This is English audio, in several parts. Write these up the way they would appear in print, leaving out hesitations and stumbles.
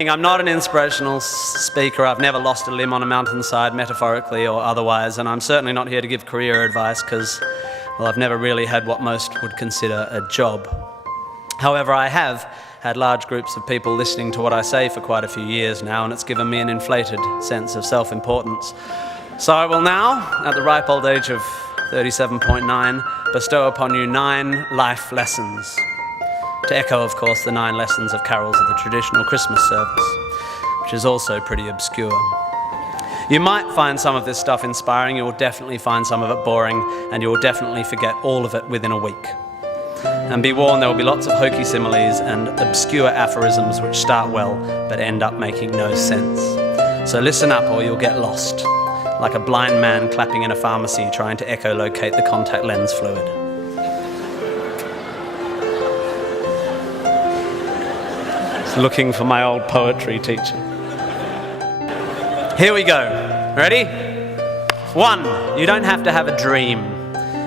I'm not an inspirational speaker. I've never lost a limb on a mountainside, metaphorically or otherwise, and I'm certainly not here to give career advice because, well, I've never really had what most would consider a job. However, I have had large groups of people listening to what I say for quite a few years now, and it's given me an inflated sense of self-importance. So I will now, at the ripe old age of 37.9, bestow upon you 9 life lessons. To echo, of course, the 9 lessons of carols of the traditional Christmas service, which is also pretty obscure. You might find some of this stuff inspiring, you will definitely find some of it boring, and you will definitely forget all of it within a week. And be warned, there will be lots of hokey similes and obscure aphorisms which start well, but end up making no sense. So listen up or you'll get lost, like a blind man clapping in a pharmacy trying to echolocate the contact lens fluid. Looking for my old poetry teacher. Here we go. Ready? 1, you don't have to have a dream.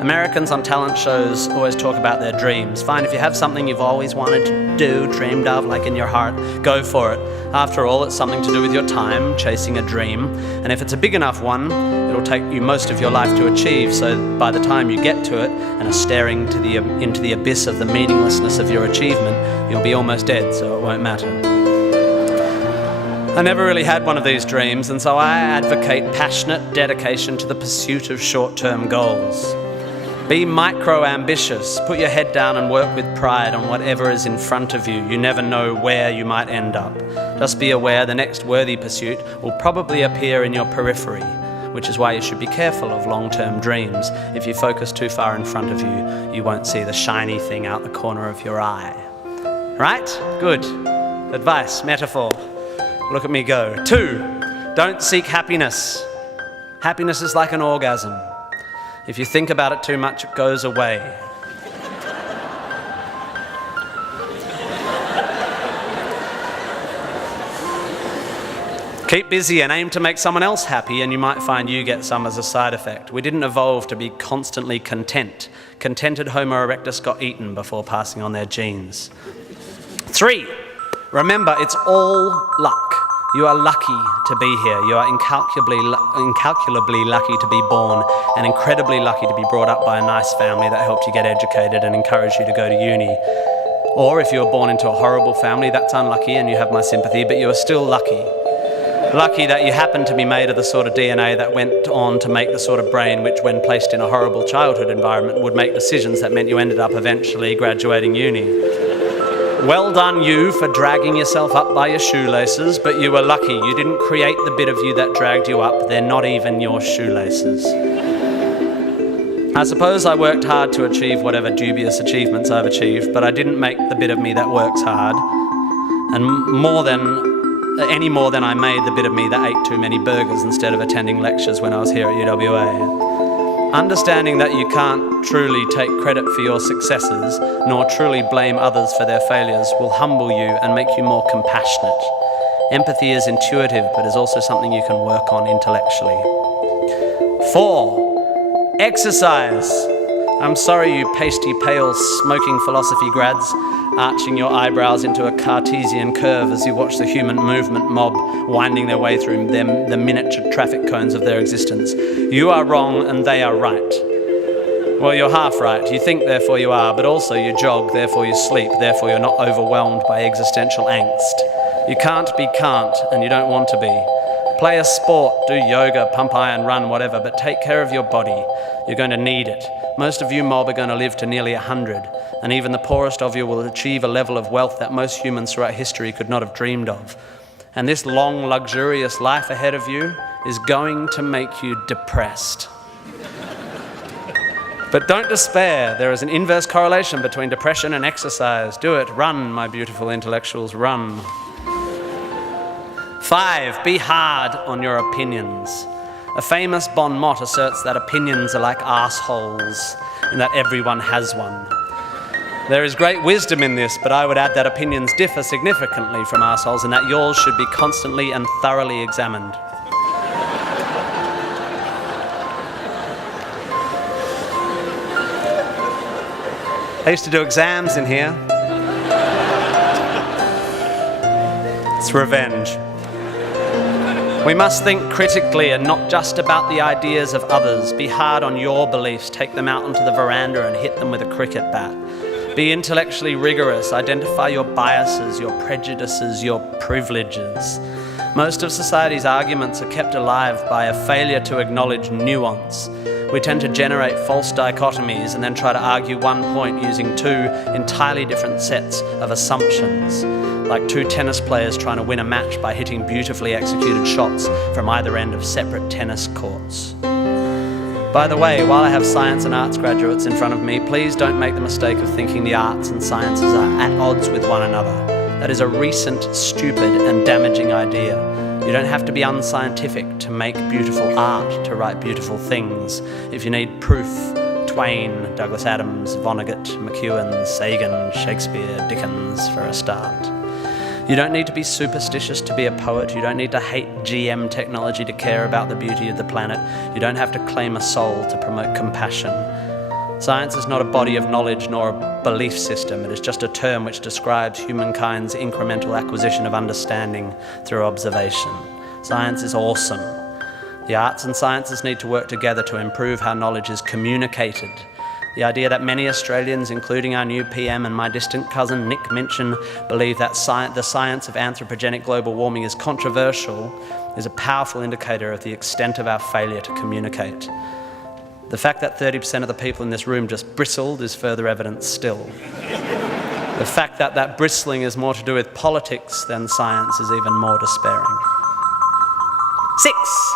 Americans on talent shows always talk about their dreams. Fine, if you have something you've always wanted to do, dreamed of, like in your heart, go for it. After all, it's something to do with your time, chasing a dream. And if it's a big enough one, it'll take you most of your life to achieve, so by the time you get to it and are staring into the abyss of the meaninglessness of your achievement, you'll be almost dead, so it won't matter. I never really had one of these dreams, and so I advocate passionate dedication to the pursuit of short-term goals. Be micro-ambitious. Put your head down and work with pride on whatever is in front of you. You never know where you might end up. Just be aware the next worthy pursuit will probably appear in your periphery, which is why you should be careful of long-term dreams. If you focus too far in front of you, you won't see the shiny thing out the corner of your eye. Right? Good. Advice, metaphor. Look at me go. 2, don't seek happiness. Happiness is like an orgasm. If you think about it too much, it goes away. Keep busy and aim to make someone else happy, and you might find you get some as a side effect. We didn't evolve to be constantly content. Contented Homo erectus got eaten before passing on their genes. 3, remember, it's all luck. You are lucky to be here. You are incalculably lucky to be born, and incredibly lucky to be brought up by a nice family that helped you get educated and encouraged you to go to uni. Or if you were born into a horrible family, that's unlucky and you have my sympathy, but you are still lucky. Lucky that you happen to be made of the sort of DNA that went on to make the sort of brain which, when placed in a horrible childhood environment, would make decisions that meant you ended up eventually graduating uni. Well done you for dragging yourself up by your shoelaces, but you were lucky. You didn't create the bit of you that dragged you up. They're not even your shoelaces. I suppose I worked hard to achieve whatever dubious achievements I've achieved, but I didn't make the bit of me that works hard. And any more than I made the bit of me that ate too many burgers instead of attending lectures when I was here at UWA. Understanding that you can't truly take credit for your successes, nor truly blame others for their failures, will humble you and make you more compassionate. Empathy is intuitive, but is also something you can work on intellectually. 4, exercise. I'm sorry, you pasty, pale, smoking philosophy grads, arching your eyebrows into a Cartesian curve as you watch the human movement mob winding their way through the miniature traffic cones of their existence. You are wrong and they are right. Well, you're half right. You think, therefore you are, but also you jog, therefore you sleep, therefore you're not overwhelmed by existential angst. You can't be can't, and you don't want to be. Play a sport, do yoga, pump iron, run, whatever, but take care of your body. You're going to need it. Most of you mob are going to live to nearly 100, and even the poorest of you will achieve a level of wealth that most humans throughout history could not have dreamed of. And this long, luxurious life ahead of you is going to make you depressed. But don't despair. There is an inverse correlation between depression and exercise. Do it. Run, my beautiful intellectuals, run. 5, be hard on your opinions. A famous bon mot asserts that opinions are like arseholes, and that everyone has one. There is great wisdom in this, but I would add that opinions differ significantly from arseholes, and that yours should be constantly and thoroughly examined. I used to do exams in here. It's revenge. We must think critically and not just about the ideas of others. Be hard on your beliefs. Take them out onto the veranda and hit them with a cricket bat. Be intellectually rigorous. Identify your biases, your prejudices, your privileges. Most of society's arguments are kept alive by a failure to acknowledge nuance. We tend to generate false dichotomies and then try to argue one point using two entirely different sets of assumptions, like two tennis players trying to win a match by hitting beautifully executed shots from either end of separate tennis courts. By the way, while I have science and arts graduates in front of me, please don't make the mistake of thinking the arts and sciences are at odds with one another. That is a recent, stupid and damaging idea. You don't have to be unscientific to make beautiful art, to write beautiful things. If you need proof, Twain, Douglas Adams, Vonnegut, McEwan, Sagan, Shakespeare, Dickens for a start. You don't need to be superstitious to be a poet. You don't need to hate GM technology to care about the beauty of the planet. You don't have to claim a soul to promote compassion. Science is not a body of knowledge nor a belief system. It is just a term which describes humankind's incremental acquisition of understanding through observation. Science is awesome. The arts and sciences need to work together to improve how knowledge is communicated. The idea that many Australians, including our new PM and my distant cousin Nick Minchin, believe that the science of anthropogenic global warming is controversial is a powerful indicator of the extent of our failure to communicate. The fact that 30% of the people in this room just bristled is further evidence still. The fact that that bristling is more to do with politics than science is even more despairing. 6.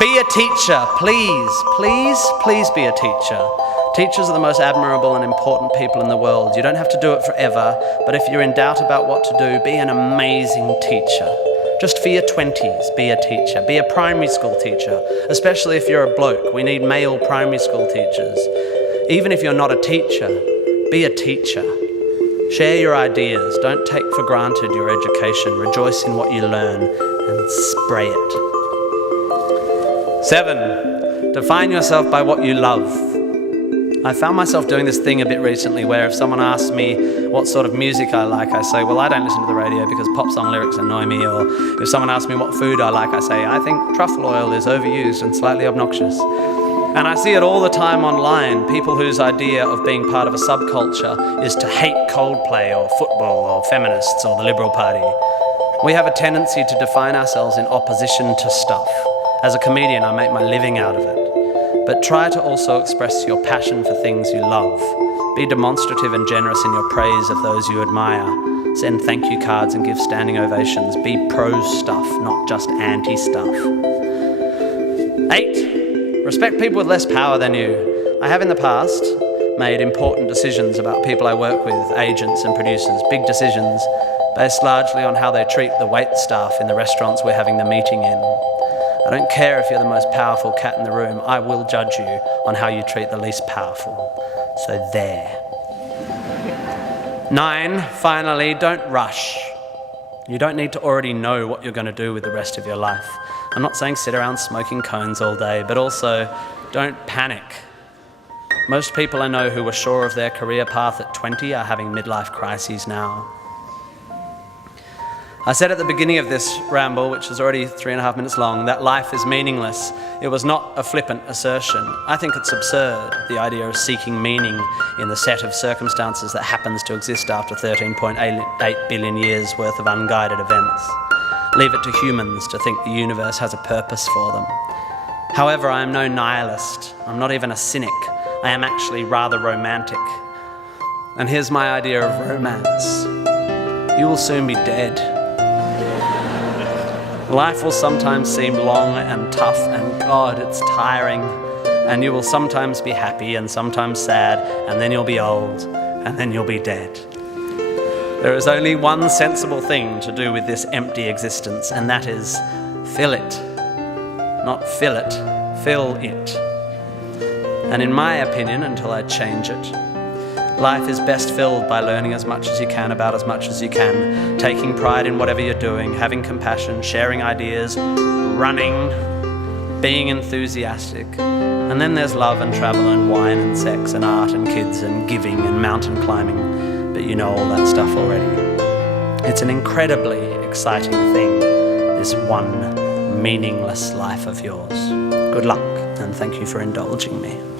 Be a teacher. Please, please, please be a teacher. Teachers are the most admirable and important people in the world. You don't have to do it forever, but if you're in doubt about what to do, be an amazing teacher. Just for your 20s, be a teacher. Be a primary school teacher, especially if you're a bloke. We need male primary school teachers. Even if you're not a teacher, be a teacher. Share your ideas. Don't take for granted your education. Rejoice in what you learn and spray it. 7. Define yourself by what you love. I found myself doing this thing a bit recently where if someone asks me what sort of music I like, I say, well, I don't listen to the radio because pop song lyrics annoy me. Or if someone asks me what food I like, I say, I think truffle oil is overused and slightly obnoxious. And I see it all the time online, people whose idea of being part of a subculture is to hate Coldplay or football or feminists or the Liberal Party. We have a tendency to define ourselves in opposition to stuff. As a comedian, I make my living out of it. But try to also express your passion for things you love. Be demonstrative and generous in your praise of those you admire. Send thank you cards and give standing ovations. Be pro stuff, not just anti stuff. 8. Respect people with less power than you. I have in the past made important decisions about people I work with, agents and producers, big decisions, based largely on how they treat the wait staff in the restaurants we're having the meeting in. I don't care if you're the most powerful cat in the room. I will judge you on how you treat the least powerful. So there. 9, finally, don't rush. You don't need to already know what you're going to do with the rest of your life. I'm not saying sit around smoking cones all day, but also don't panic. Most people I know who were sure of their career path at 20 are having midlife crises now. I said at the beginning of this ramble, which is already 3.5 minutes long, that life is meaningless. It was not a flippant assertion. I think it's absurd, the idea of seeking meaning in the set of circumstances that happens to exist after 13.8 billion years worth of unguided events. Leave it to humans to think the universe has a purpose for them. However, I am no nihilist. I'm not even a cynic. I am actually rather romantic. And here's my idea of romance. You will soon be dead. Life will sometimes seem long and tough, and God, it's tiring. And you will sometimes be happy and sometimes sad, and then you'll be old, and then you'll be dead. There is only one sensible thing to do with this empty existence, and that is fill it. Not fill it, fill it. And in my opinion, until I change it, life is best filled by learning as much as you can about as much as you can, taking pride in whatever you're doing, having compassion, sharing ideas, running, being enthusiastic. And then there's love and travel and wine and sex and art and kids and giving and mountain climbing. But you know all that stuff already. It's an incredibly exciting thing, this one meaningless life of yours. Good luck, and thank you for indulging me.